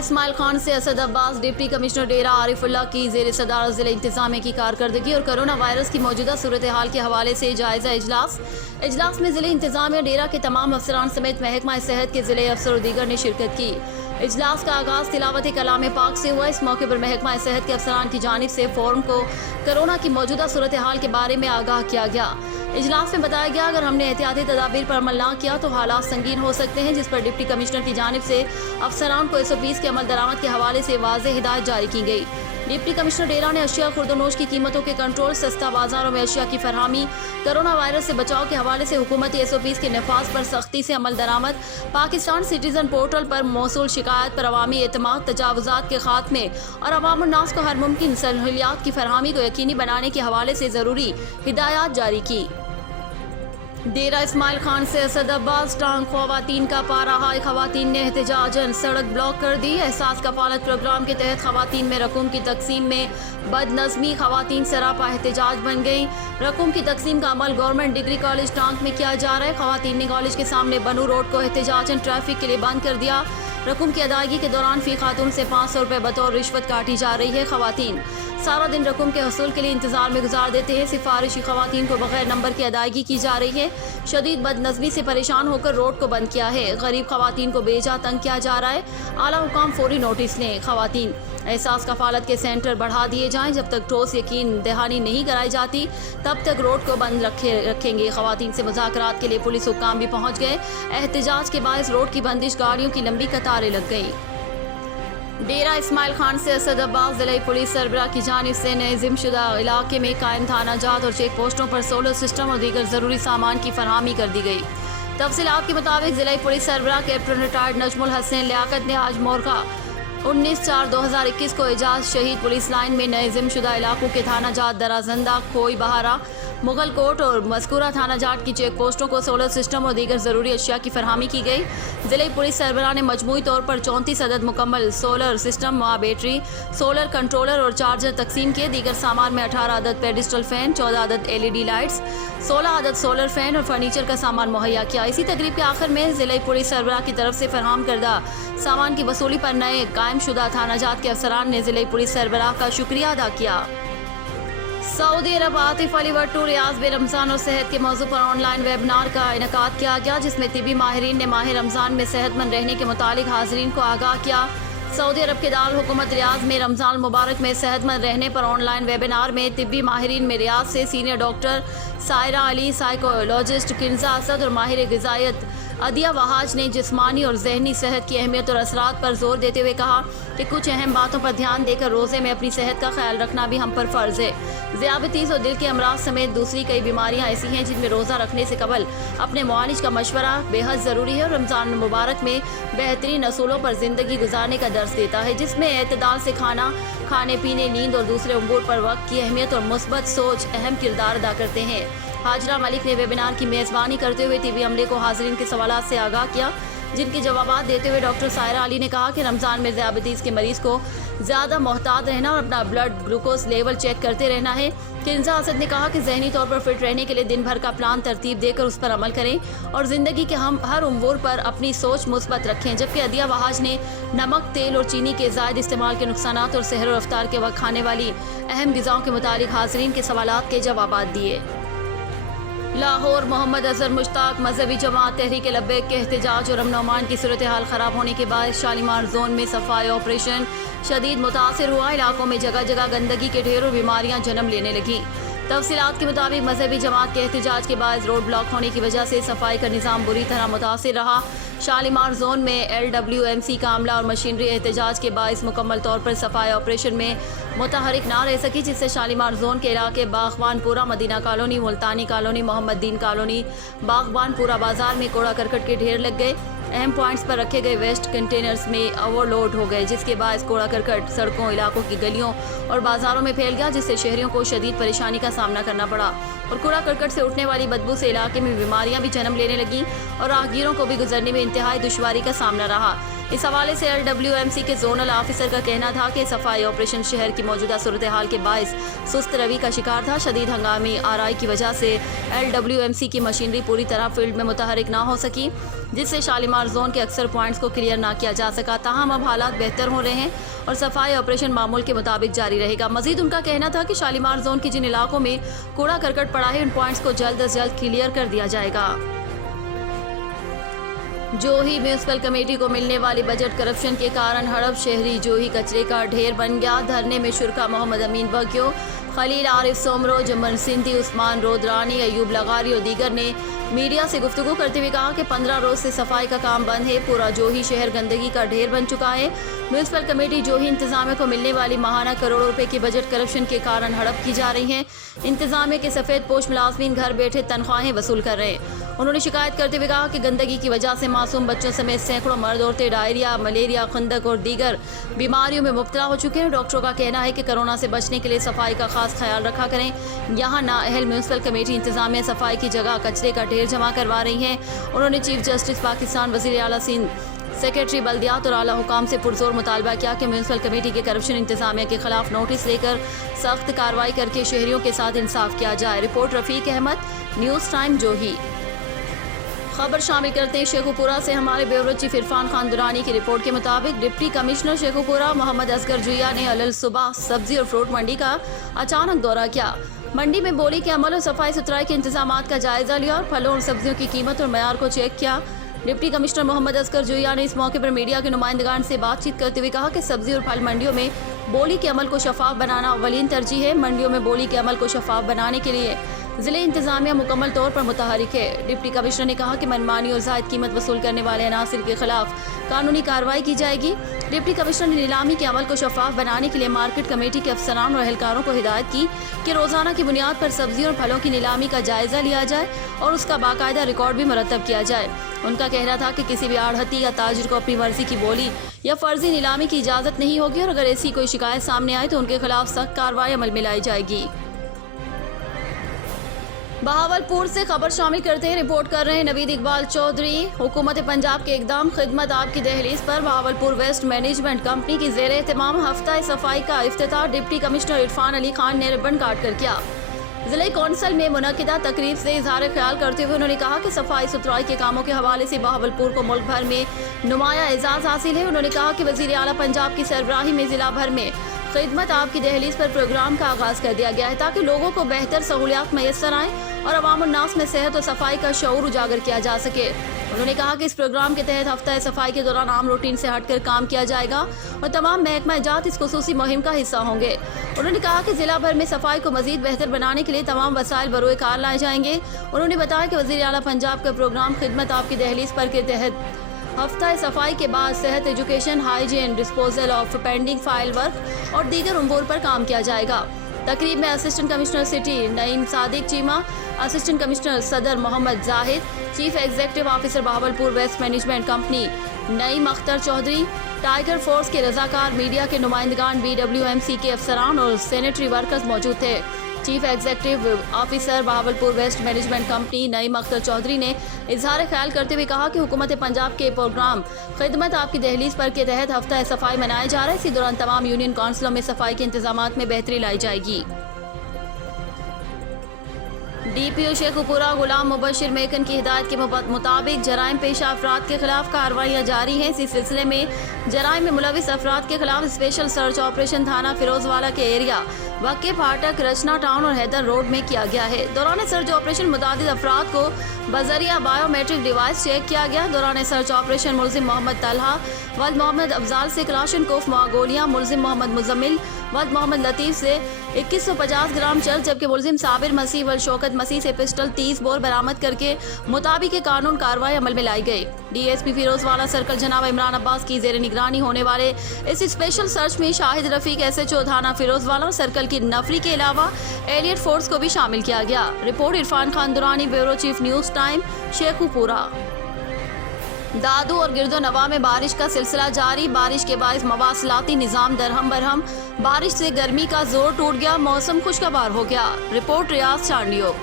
اسماعیل خان سے اسد عباس deputy commissioner ڈیرہ عارف اللہ کی زیر صدارت ضلع انتظامیہ کی کارکردگی اور کرونا وائرس کی موجودہ صورتحال کے حوالے سے جائزہ اجلاس میں ضلع انتظامیہ ڈیرہ کے تمام افسران سمیت محکمہ صحت کے ضلعی افسر اور دیگر نے شرکت کی۔ اجلاس کا آغاز تلاوت کلام پاک سے ہوا۔ اس موقع پر محکمہ صحت کے افسران کی جانب سے فورم کو کرونا کی موجودہ صورتحال کے بارے میں آگاہ کیا گیا۔ اجلاس میں بتایا گیا اگر ہم نے احتیاطی تدابیر پر عمل نہ کیا تو حالات سنگین ہو سکتے ہیں، جس پر ڈپٹی کمشنر کی جانب سے افسران کو SOPs کے عمل درآمد کے حوالے سے واضح ہدایت جاری کی گئی۔ ڈپٹی کمشنر ڈیرہ نے اشیاء خرد و نوش کی قیمتوں کے کنٹرول، سستا بازاروں میں اشیاء کی فراہمی، کرونا وائرس سے بچاؤ کے حوالے سے حکومتی SOPs کے نفاذ پر سختی سے عمل درآمد، پاکستان سٹیزن پورٹل پر موصول شکایات پر عوامی اعتماد، تجاوزات کے خاتمے اور عوام الناس کو ہر ممکن سہولیات کی فراہمی کو یقینی بنانے کے حوالے سے ضروری ہدایات جاری کی۔ ڈیرہ اسماعیل خان سے اسد عباس ٹانگ خواتین کا پارا ہائی، خواتین نے احتجاجاً سڑک بلاک کر دی۔ احساس کفالت پروگرام کے تحت خواتین میں رقوم کی تقسیم میں بد نظمی، خواتین سراپا احتجاج بن گئی۔ رقوم کی تقسیم کا عمل گورنمنٹ ڈگری کالج ٹانگ میں کیا جا رہا ہے۔ خواتین نے کالج کے سامنے بنو روڈ کو احتجاجاً ٹریفک کے لیے بند کر دیا۔ رقوم کی ادائیگی کے دوران فی خاتون سے 500 روپے بطور رشوت کاٹی جا رہی ہے۔ خواتین سارا دن رقم کے حصول کے لیے انتظار میں گزار دیتے ہیں۔ سفارشی خواتین کو بغیر نمبر کی ادائیگی کی جا رہی ہے۔ شدید بد نظمی سے پریشان ہو کر روڈ کو بند کیا ہے۔ غریب خواتین کو بے جا تنگ کیا جا رہا ہے۔ اعلیٰ حکام فوری نوٹس لیں۔ خواتین احساس کفالت کے سینٹر بڑھا دیے جائیں۔ جب تک ٹھوس یقین دہانی نہیں کرائی جاتی تب تک روڈ کو بند رکھیں گے۔ خواتین سے مذاکرات کے لیے پولیس حکام بھی پہنچ گئے۔ احتجاج کے باعث روڈ کی بندش، گاڑیوں کی لمبی قطاریں لگ گئی۔ ڈیرہ اسماعیل خان سے اسد عباس ضلعی پولیس سربراہ کی جانب سے نئے ضم شدہ علاقے میں قائم تھانہ جات اور چیک پوسٹوں پر سولر سسٹم اور دیگر ضروری سامان کی فراہمی کر دی گئی۔ تفصیلات کے مطابق ضلعی پولیس سربراہ کیپٹن ریٹائرڈ نجم الحسن لیاقت نے آج مورخہ 19/4/2021 کو اعجاز شہید پولیس لائن میں نئے ضم شدہ علاقوں کے تھانہ جات درازندہ، کھوئی بہارا، مغل کوٹ اور مذکورہ تھانہ جات کی چیک پوسٹوں کو سولر سسٹم اور دیگر ضروری اشیاء کی فراہمی کی گئی۔ ضلعی پولیس سربراہ نے مجموعی طور پر 34 عدد مکمل سولر سسٹم، ماں بیٹری، سولر کنٹرولر اور چارجر تقسیم کیے۔ دیگر سامان میں 18 عدد پیڈسٹل فین، 14 عدد LED لائٹس، 16 عدد سولر فین اور فرنیچر کا سامان مہیا کیا۔ اسی تقریب کے آخر میں ضلعی پولیس سربراہ کی طرف سے فراہم کردہ سامان کی وصولی پر نئے قائم شدہ تھانہ جات کے افسران نے ضلعی پولیس سربراہ کا شکریہ ادا کیا۔ سعودی عرب عاطف علی بٹو ریاض بے رمضان اور صحت کے موضوع پر آن لائن ویبنار کا انعقاد کیا گیا، جس میں طبی ماہرین نے ماہ رمضان میں صحت مند رہنے کے متعلق حاضرین کو آگاہ کیا۔ سعودی عرب کے دارالحکومت ریاض میں رمضان المبارک میں صحت مند رہنے پر آن لائن ویبنار میں طبی ماہرین میں ریاض سے سینئر ڈاکٹر سائرہ علی، سائیکولوجسٹ کنزہ اسد اور ماہر غذائیت عدیہ وہاج نے جسمانی اور ذہنی صحت کی اہمیت اور اثرات پر زور دیتے ہوئے کہا کہ کچھ اہم باتوں پر دھیان دے کر روزے میں اپنی صحت کا خیال رکھنا بھی ہم پر فرض ہے۔ ذیابیطس اور دل کے امراض سمیت دوسری کئی بیماریاں ایسی ہیں جن میں روزہ رکھنے سے قبل اپنے معالج کا مشورہ بے حد ضروری ہے، اور رمضان المبارک میں بہترین اصولوں پر زندگی گزارنے کا درس دیتا ہے، جس میں اعتدال سے کھانے پینے، نیند اور دوسرے امور پر وقت کی اہمیت اور مثبت سوچ اہم کردار ادا کرتے ہیں۔ حاجرہ ملک نے ویبنار کی میزبانی کرتے ہوئے طبی عملے کو حاضرین کے سوالات سے آگاہ کیا، جن کے جوابات دیتے ہوئے ڈاکٹر سائرہ علی نے کہا کہ رمضان میں ذیابیطس کے مریض کو زیادہ محتاط رہنا اور اپنا بلڈ گلوکوز لیول چیک کرتے رہنا ہے۔ کنزہ اسد نے کہا کہ ذہنی طور پر فٹ رہنے کے لیے دن بھر کا پلان ترتیب دے کر اس پر عمل کریں اور زندگی کے ہر امور پر اپنی سوچ مثبت رکھیں، جبکہ عدیہ وہاج نے نمک، تیل اور چینی کے زائد استعمال کے نقصانات اور سحر و افطار کے وقت کھانے والی اہم غذاؤں کے متعلق حاضرین کے سوالات کے جوابات دیے۔ لاہور محمد اظہر مشتاق مذہبی جماعت تحریک لبیک کے احتجاج اور امن و امان کی صورتحال خراب ہونے کے باعث شالیمار زون میں صفائی آپریشن شدید متاثر ہوا۔ علاقوں میں جگہ جگہ گندگی کے ڈھیر اور بیماریاں جنم لینے لگیں۔ تفصیلات کے مطابق مذہبی جماعت کے احتجاج کے باعث روڈ بلاک ہونے کی وجہ سے صفائی کا نظام بری طرح متاثر رہا۔ شالیمار زون میں LWMC کا عملہ اور مشینری احتجاج کے باعث مکمل طور پر صفائی آپریشن میں متحرک نہ رہ سکی، جس سے شالیمار زون کے علاقے باغبان پورہ، مدینہ کالونی، ملتانی کالونی، محمد دین کالونی، باغبان پورہ بازار میں کوڑا کرکٹ کے ڈھیر لگ گئے۔ اہم پوائنٹس پر رکھے گئے ویسٹ کنٹینرز میں اوور لوڈ ہو گئے، جس کے باعث کوڑا کرکٹ سڑکوں، علاقوں کی گلیوں اور بازاروں میں پھیل گیا، جس سے شہریوں کو شدید پریشانی کا سامنا کرنا پڑا، اور کوڑا کرکٹ سے اٹھنے والی بدبو سے علاقے میں بیماریاں بھی جنم لینے لگیں اور راہگیروں کو بھی گزرنے میں انتہائی دشواری کا سامنا رہا۔ इस हवाले से LWMC के जोनल ऑफिसर का कहना था कि सफाई ऑपरेशन शहर की मौजूदा सूरत हाल के बायस सुस्त रवि का शिकार था। शदीद हंगामी आराई की वजह से LWMC की मशीनरी पूरी तरह फील्ड में मुतहरिक ना हो सकी, जिससे शालीमार जोन के अक्सर पॉइंट्स को क्लियर ना किया जा सका। ताहम अब हालात बेहतर हो रहे हैं और सफाई ऑपरेशन मामूल के मुताबिक जारी रहेगा। मजीद उनका कहना था कि शालीमार जोन के जिन इलाकों में कूड़ा करकट पड़ा है, उन पॉइंट्स को जल्द अज जल्द क्लियर कर दिया जाएगा। जोही म्यूनसिपल कमेटी को मिलने वाली बजट करप्शन के कारण हड़प शहरी जोही कचरे का ढेर बन गया। धरने में शुरका मोहम्मद अमीन बग्यो, खलील आरिफ सोमरो, जमन सिंधी, उस्मान रोदरानी, अयूब लगारी और दीगर ने मीडिया से गुफ्तगू करते हुए कहा कि 15 रोज से सफाई का काम बंद है। पूरा जोही शहर गंदगी का ढेर बन चुका है। म्यूनसिपल कमेटी जोही इंतजामिया को मिलने वाली माहाना करोड़ों रुपए की बजट करप्शन के कारण हड़प की जा रही है। इंतजामिया के सफेद पोश मुलाजमीन घर बैठे तनख्वाहें वसूल कर रहे हैं। उन्होंने शिकायत करते हुए कहा कि गंदगी की वजह से मासूम बच्चों समेत सैकड़ों मर्द औरतें डायरिया, मलेरिया, खंदक और दीगर बीमारियों में मुब्तला हो चुके हैं। डॉक्टरों का कहना है कि कोरोना से बचने के लिए सफाई का खास ख्याल रखा करें। यहाँ नाअहल म्यूनसिपल कमेटी इंतजामिया सफाई की जगह कचरे का ढेर जमा करवा रही है। उन्होंने चीफ जस्टिस पाकिस्तान, वज़ीर आला सिंध, सेक्रेटरी बल्दियात और आला हुकाम से पुरजोर मुतालबा किया कि म्यूनसिपल कमेटी के करप्शन इंतजामिया के खिलाफ नोटिस लेकर सख्त कार्रवाई करके शहरियों के साथ इंसाफ किया जाए। Report Rafiq Ahmed, news time Johi. खबर शामिल करते हैं शेखुपुरा से हमारे ब्यूरो चीफ इरफान खान दुरानी की रिपोर्ट के मुताबिक डिप्टी कमिश्नर शेखुपुरा मोहम्मद असगर जुइया ने अलल सुबह सब्जी और फ्रूट मंडी का अचानक दौरा किया। मंडी में बोली के अमल और सफाई सुथराई के इंतजामात का जायजा लिया और फलों और सब्जियों की कीमत और मयार को चेक किया। डिप्टी कमिश्नर मोहम्मद असगर जुइया ने इस मौके पर मीडिया के नुमाइंदगान से बातचीत करते हुए कहा कि सब्जी और फल मंडियों में बोली के अमल को शफाफ बनाना अवलीन तरजीह है। मंडियों में बोली के अमल को शफाफ बनाने के लिए जिले इंतजामिया मुकम्मल तौर पर मुतहरिक है। डिप्टी कमिश्नर ने कहा कि मनमानी और जायद कीमत वसूल करने वाले अनासिर के खिलाफ कानूनी कार्रवाई की जाएगी। डिप्टी कमिश्नर ने नीलामी के अमल को शफाफ बनाने के लिए मार्केट कमेटी के अफसरान और अहलकारों को हिदायत की कि रोजाना की बुनियाद पर सब्जियों और फलों की नीलामी का जायजा लिया जाए और उसका बाकायदा रिकॉर्ड भी मुरतब किया जाए। उनका कहना था कि किसी भी आढ़ती या ताजिर को अपनी मर्जी की बोली या फर्जी नीलामी की इजाजत नहीं होगी और अगर ऐसी कोई शिकायत सामने आए तो उनके खिलाफ सख्त कार्रवाई अमल में लाई जाएगी। बहावलपुर से खबर शामिल करते हैं, रिपोर्ट कर रहे हैं नवीद इकबाल चौधरी। हुकूमत पंजाब के इकदाम खिदमत आपकी दहलीज पर बहावलपुर वेस्ट मैनेजमेंट कंपनी की ज़ेर एहतमाम हफ्ता सफाई का इफ्तिताह डिप्टी कमिश्नर इरफान अली खान ने रिबन काट कर किया। जिले कौंसल में मुनक्किदा तकरीब से इजहार ख्याल करते हुए उन्होंने कहा कि सफाई सुथराई के कामों के हवाले से बहावलपुर को मुल्क भर में नुमाया एजाज हासिल है। उन्होंने कहा कि वज़ीर आला पंजाब की सरबराही में जिला भर में खिदमत आपकी दहलीज पर प्रोग्राम का आगाज कर दिया गया है ताकि लोगों को बेहतर सहूलियात मैसर आएँ और अवाम उन्नास में सेहत और सफाई का शऊर उजागर किया जा सके। उन्होंने कहा कि इस प्रोग्राम के तहत हफ्ता सफाई के दौरान आम रूटीन से हटकर काम किया जाएगा और तमाम महकमा जात इस खुसूसी मुहिम का हिस्सा होंगे। उन्होंने कहा कि जिला भर में सफाई को मजीद बेहतर बनाने के लिए तमाम वसाइल बरोए कार लाए जाएंगे। उन्होंने बताया कि वज़ीर आला पंजाब का प्रोग्राम खिदमत आपकी दहलीज पर के तहत हफ्ता सफाई के बाद सेहत, education, hygiene, disposal of pending file work और दीगर उमूर पर काम किया जाएगा। तकरीब में assistant commissioner city Naeem Sadiq Cheema, assistant commissioner Sadar Mohammad Zahid, chief executive officer Bahawalpur waste management company Naeem Akhtar Chaudhry, tiger force के रजाकार, मीडिया के नुमाइंदगान, BWMC के अफसरान और सैनिटरी वर्कर्स मौजूद थे। Chief executive officer Bahawalpur waste management company Naeem Akhtar Chaudhry ने इजहार ख्याल करते हुए कहा कि हुकूमत पंजाब के प्रोग्राम खिदमत आपकी दहलीज पर के तहत हफ्ता सफाई मनाया जा रहा है। इसी दौरान तमाम यूनियन काउंसिलों में सफाई के इंतजामात में बेहतरी लाई जाएगी। DPO शेखुपुरा गुलाम मुबशिर मेकन की हिदायत के मुताबिक जराइम पेशा अफराद के खिलाफ कार्रवाइयाँ जारी हैं। इसी सिलसिले में जराइम में मुलविस अफराद के खिलाफ स्पेशल सर्च ऑपरेशन थाना फिरोजवाला के एरिया वक्के फाटक, रचना टाउन और हैदर रोड में किया गया है। दौरान सर्च ऑपरेशन मुतादिद अफराद को बजरिया बायोमेट्रिक डिवाइस चेक किया गया। दौरान सर्च ऑपरेशन मुलजिम मोहम्मद तलहा वद मोहम्मद अफजाल से क्लाशनकोफ मागोलिया, मुलजिम मोहम्मद मुजम्मिल वद मोहम्मद लतीफ़ से 2150 ग्राम चर्च, जबकि मुलजिम साबिर मसीह व शौकत मसीह से पिस्टल 30 बोर बरामद करके मुताबिक कानून कार्रवाई अमल में लाई गई। DSP फिरोजवाला सर्कल जनाब इमरान अब्बास की जेर निगरानी होने वाले इस स्पेशल सर्च में शाहिद रफीक SHO थाना फिरोजवाला सर्कल की नफरी के अलावा एलियट फोर्स को भी शामिल किया गया। Report Irfan Khan Durrani, bureau chief, news time, Sheikhupura. Dadu और गिरदो नवा में बारिश का सिलसिला जारी। बारिश के बायस मवासलाती निज़ाम दरहम बरहम। बारिश से गर्मी का जोर टूट गया, मौसम खुशगवार हो गया। रिपोर्ट रियाज चांडियो।